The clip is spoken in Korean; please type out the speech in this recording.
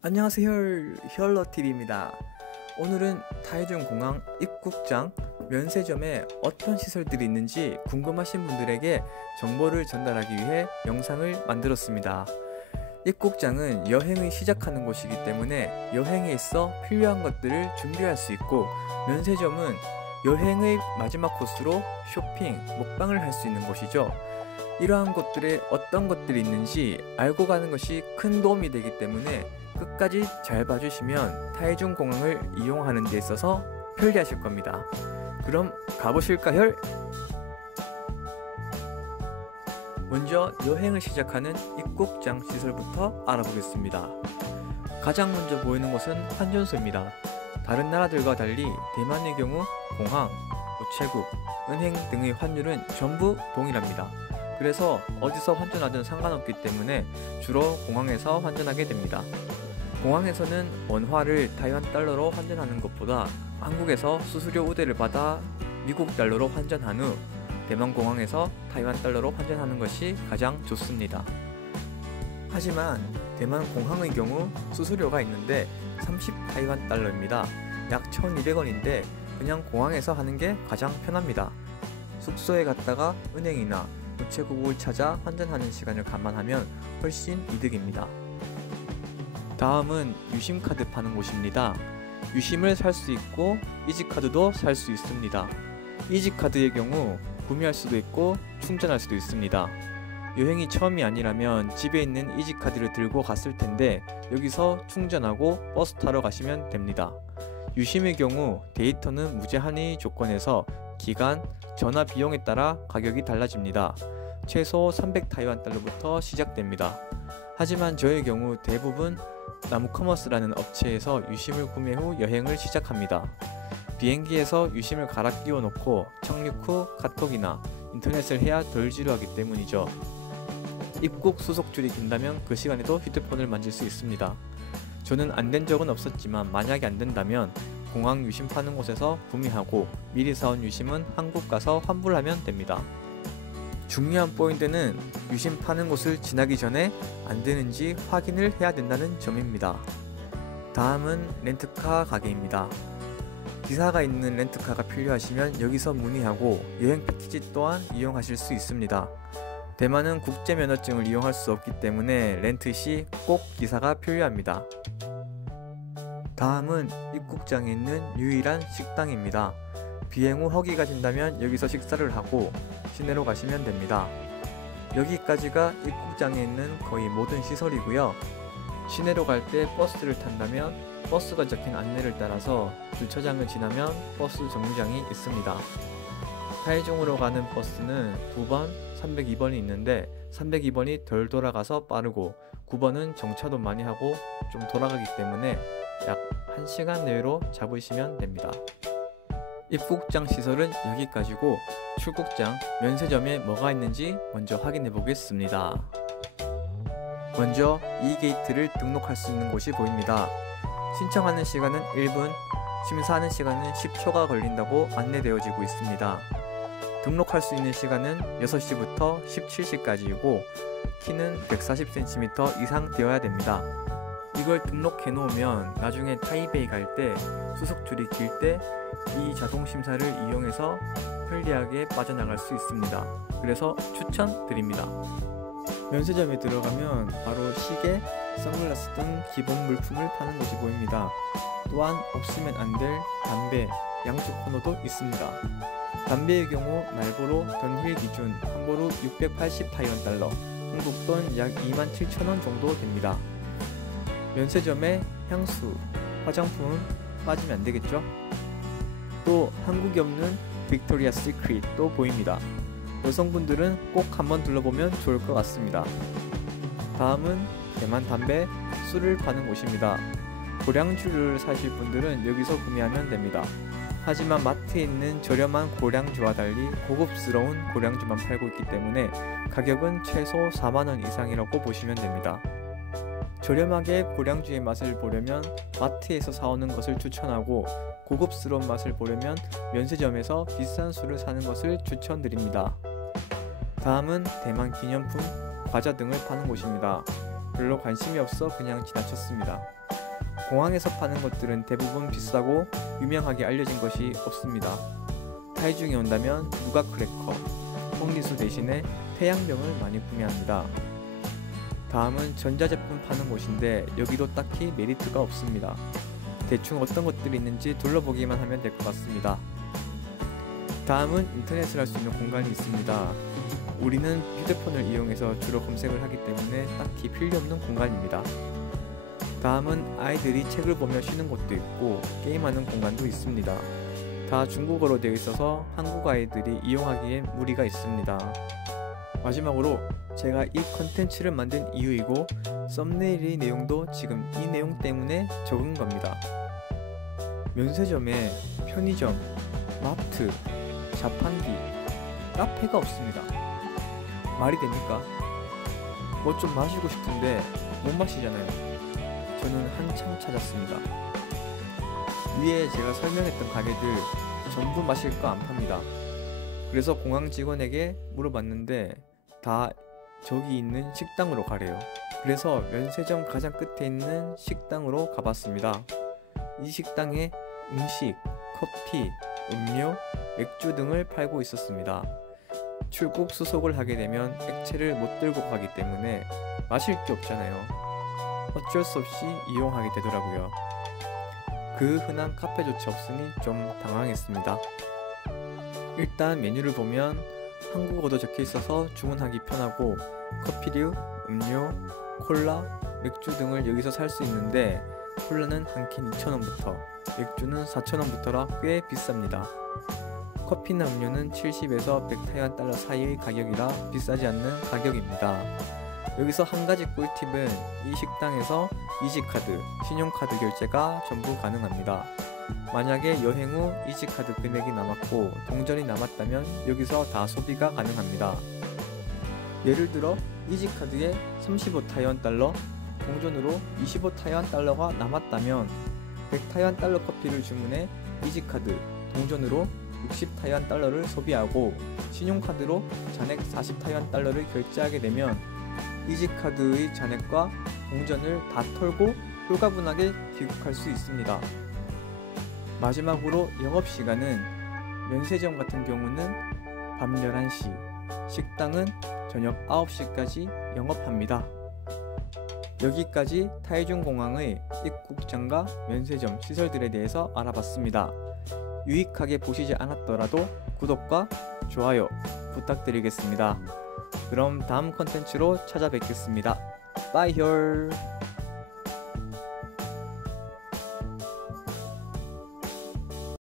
안녕하세요, 히얼러TV입니다. 오늘은 타이중공항 입국장 면세점에 어떤 시설들이 있는지 궁금하신 분들에게 정보를 전달하기 위해 영상을 만들었습니다. 입국장은 여행을 시작하는 곳이기 때문에 여행에 있어 필요한 것들을 준비할 수 있고, 면세점은 여행의 마지막 코스로 쇼핑, 먹방을 할 수 있는 곳이죠. 이러한 곳들에 어떤 것들이 있는지 알고 가는 것이 큰 도움이 되기 때문에 끝까지 잘 봐주시면 타이중공항을 이용하는 데 있어서 편리하실 겁니다. 그럼 가보실까요? 먼저 여행을 시작하는 입국장 시설부터 알아보겠습니다. 가장 먼저 보이는 곳은 환전소입니다. 다른 나라들과 달리 대만의 경우 공항, 우체국, 은행 등의 환율은 전부 동일합니다. 그래서 어디서 환전하든 상관없기 때문에 주로 공항에서 환전하게 됩니다. 공항에서는 원화를 타이완 달러로 환전하는 것보다 한국에서 수수료 우대를 받아 미국 달러로 환전한 후 대만 공항에서 타이완 달러로 환전하는 것이 가장 좋습니다. 하지만 대만 공항의 경우 수수료가 있는데 30 타이완 달러입니다. 약 1200원인데 그냥 공항에서 하는 게 가장 편합니다. 숙소에 갔다가 은행이나 우체국을 찾아 환전하는 시간을 감안하면 훨씬 이득입니다. 다음은 유심카드 파는 곳입니다. 유심을 살 수 있고 이지카드도 살 수 있습니다. 이지카드의 경우 구매할 수도 있고 충전할 수도 있습니다. 여행이 처음이 아니라면 집에 있는 이지카드를 들고 갔을 텐데 여기서 충전하고 버스 타러 가시면 됩니다. 유심의 경우 데이터는 무제한의 조건에서 기간, 전화 비용에 따라 가격이 달라집니다. 최소 300 타이완 달러부터 시작됩니다. 하지만 저의 경우 대부분 나무커머스라는 업체에서 유심을 구매 후 여행을 시작합니다. 비행기에서 유심을 갈아 끼워 놓고 착륙 후 카톡이나 인터넷을 해야 덜 지루하기 때문이죠. 입국 수속줄이 긴다면 그 시간에도 휴대폰을 만질 수 있습니다. 저는 안 된 적은 없었지만 만약에 안 된다면 공항 유심 파는 곳에서 구매하고 미리 사온 유심은 한국 가서 환불하면 됩니다. 중요한 포인트는 유심 파는 곳을 지나기 전에 안 되는지 확인을 해야 된다는 점입니다. 다음은 렌트카 가게입니다. 기사가 있는 렌트카가 필요하시면 여기서 문의하고 여행 패키지 또한 이용하실 수 있습니다. 대만은 국제면허증을 이용할 수 없기 때문에 렌트 시 꼭 기사가 필요합니다. 다음은 입국장에 있는 유일한 식당입니다. 비행 후 허기가 진다면 여기서 식사를 하고 시내로 가시면 됩니다. 여기까지가 입국장에 있는 거의 모든 시설이고요. 시내로 갈 때 버스를 탄다면 버스가 적힌 안내를 따라서 주차장을 지나면 버스 정류장이 있습니다. 타이중으로 가는 버스는 9번, 302번이 있는데 302번이 덜 돌아가서 빠르고 9번은 정차도 많이 하고 좀 돌아가기 때문에 약 1시간 내외로 잡으시면 됩니다. 입국장 시설은 여기까지고 출국장, 면세점에 뭐가 있는지 먼저 확인해 보겠습니다. 먼저 이 게이트를 등록할 수 있는 곳이 보입니다. 신청하는 시간은 1분, 심사하는 시간은 10초가 걸린다고 안내되어지고 있습니다. 등록할 수 있는 시간은 6시부터 17시까지이고 키는 140cm 이상 되어야 됩니다. 이걸 등록해 놓으면 나중에 타이베이 갈 때 수속줄이 길 때 이 자동 심사를 이용해서 편리하게 빠져나갈 수 있습니다. 그래서 추천드립니다. 면세점에 들어가면 바로 시계, 선글라스 등 기본 물품을 파는 곳이 보입니다. 또한 없으면 안 될 담배, 양주 코너도 있습니다. 담배의 경우 말보로 던힐 기준 한 보루 680 타이완 달러, 한국 돈 약 27,000원 정도 됩니다. 면세점에 향수, 화장품은 빠지면 안 되겠죠? 또 한국에 없는 빅토리아 시크릿도 보입니다. 여성분들은 꼭 한번 둘러보면 좋을 것 같습니다. 다음은 대만 담배, 술을 파는 곳입니다. 고량주를 사실 분들은 여기서 구매하면 됩니다. 하지만 마트에 있는 저렴한 고량주와 달리 고급스러운 고량주만 팔고 있기 때문에 가격은 최소 4만원 이상이라고 보시면 됩니다. 저렴하게 고량주의 맛을 보려면 마트에서 사오는 것을 추천하고 고급스러운 맛을 보려면 면세점에서 비싼 술을 사는 것을 추천드립니다. 다음은 대만 기념품, 과자 등을 파는 곳입니다. 별로 관심이 없어 그냥 지나쳤습니다. 공항에서 파는 것들은 대부분 비싸고 유명하게 알려진 것이 없습니다. 타이중에 온다면 누가 크래커, 홍리수 대신에 태양병을 많이 구매합니다. 다음은 전자제품 파는 곳인데 여기도 딱히 메리트가 없습니다. 대충 어떤 것들이 있는지 둘러보기만 하면 될 것 같습니다. 다음은 인터넷을 할 수 있는 공간이 있습니다. 우리는 휴대폰을 이용해서 주로 검색을 하기 때문에 딱히 필요 없는 공간입니다. 다음은 아이들이 책을 보며 쉬는 곳도 있고 게임하는 공간도 있습니다. 다 중국어로 되어 있어서 한국 아이들이 이용하기엔 무리가 있습니다. 마지막으로 제가 이 컨텐츠를 만든 이유이고 썸네일의 내용도 지금 이 내용 때문에 적은 겁니다. 면세점에 편의점, 마트, 자판기, 카페가 없습니다. 말이 됩니까? 뭐 좀 마시고 싶은데 못 마시잖아요. 저는 한참 찾았습니다. 위에 제가 설명했던 가게들 전부 마실 거 안 팝니다. 그래서 공항 직원에게 물어봤는데 다 저기 있는 식당으로 가래요. 그래서 면세점 가장 끝에 있는 식당으로 가봤습니다. 이 식당에 음식, 커피, 음료, 맥주 등을 팔고 있었습니다. 출국 수속을 하게 되면 액체를 못 들고 가기 때문에 마실 게 없잖아요. 어쩔 수 없이 이용하게 되더라고요. 그 흔한 카페조차 없으니 좀 당황했습니다. 일단 메뉴를 보면 한국어도 적혀 있어서 주문하기 편하고 커피류, 음료, 콜라, 맥주 등을 여기서 살 수 있는데 콜라는 한 캔 2,000원부터 맥주는 4,000원부터라 꽤 비쌉니다. 커피나 음료는 70에서 100타이완 달러 사이의 가격이라 비싸지 않는 가격입니다. 여기서 한 가지 꿀팁은 이 식당에서 이지카드, 신용카드 결제가 전부 가능합니다. 만약에 여행 후 이지카드 금액이 남았고 동전이 남았다면 여기서 다 소비가 가능합니다. 예를 들어 이지카드에 35타이완 달러, 동전으로 25타이완 달러가 남았다면 100타이완 달러 커피를 주문해 이지카드, 동전으로 60타이완 달러를 소비하고 신용카드로 잔액 40타이완 달러를 결제하게 되면 이지카드의 잔액과 동전을 다 털고 홀가분하게 귀국할 수 있습니다. 마지막으로 영업시간은 면세점 같은 경우는 밤 11시, 식당은 저녁 9시까지 영업합니다. 여기까지 타이중공항의 입국장과 면세점 시설들에 대해서 알아봤습니다. 유익하게 보시지 않았더라도 구독과 좋아요 부탁드리겠습니다. 그럼 다음 컨텐츠로 찾아뵙겠습니다. 빠이헐.